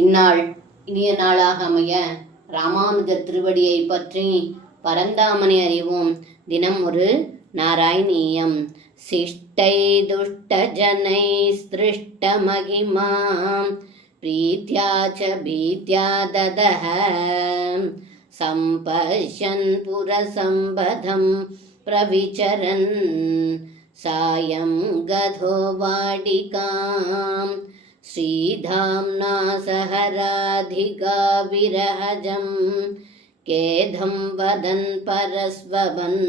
இந்நாள் இனிய நாளாக அமைய ராமானுஜர் திருவடியை பற்றி பரந்தாமனை அறிவோம். தினம் ஒரு நாராயணீயம். சிஷ்டை துஷ்ட ஜனை ஸ்திருஷ்ட மகிமாம் பிரீத்யாச்ச பீத்யா ததஹ சம்பஷ்யன் புரசம்பதம் பிரவிச்சரன் சாயம் கதோ வாடிகாம் ஸ்ரீதாம்னா சஹராதிகா விரஹஜம் கேதம் வதன் பரஸ்வபன்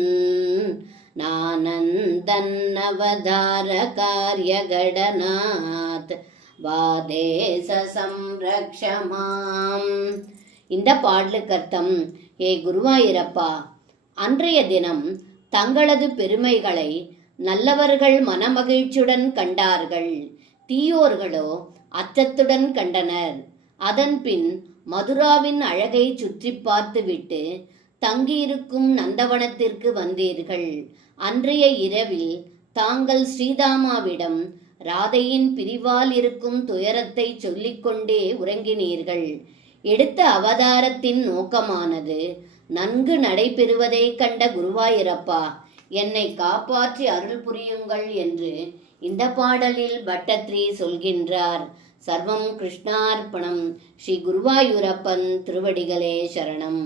நானந்தன்னவதார காரியகடனாத் வாதேச சம்ரக்ஷமாம். இந்த பாடலுக்கு அர்த்தம்: ஏ குருவாயூரப்பா, அன்றைய தினம் தங்களது பெருமைகளை நல்லவர்கள் மனமகிழ்ச்சியுடன் கண்டார்கள், தீயோர்களோ அச்சத்துடன் கண்டனர். அதன்பின் மதுராவின் அழகை சுற்றி பார்த்துவிட்டு தங்கியிருக்கும் நந்தவனத்திற்கு வந்தீர்கள். அன்றைய இரவில் தாங்கள் ஸ்ரீதாமாவிடம் ராதையின் பிரிவால் இருக்கும் துயரத்தை சொல்லிக்கொண்டே உறங்கினீர்கள். எடுத்த அவதாரத்தின் நோக்கமானது நன்கு நடைபெறுவதை கண்ட குருவாயூரப்பா, என்னை காப்பாற்றி அருள் புரியுங்கள் என்று இந்த பாடலில் பட்டத்ரி சொல்கின்றார். சர்வம் கிருஷ்ணார்ப்பணம். ஸ்ரீ குருவாயூரப்பன் திருவடிகளே சரணம்.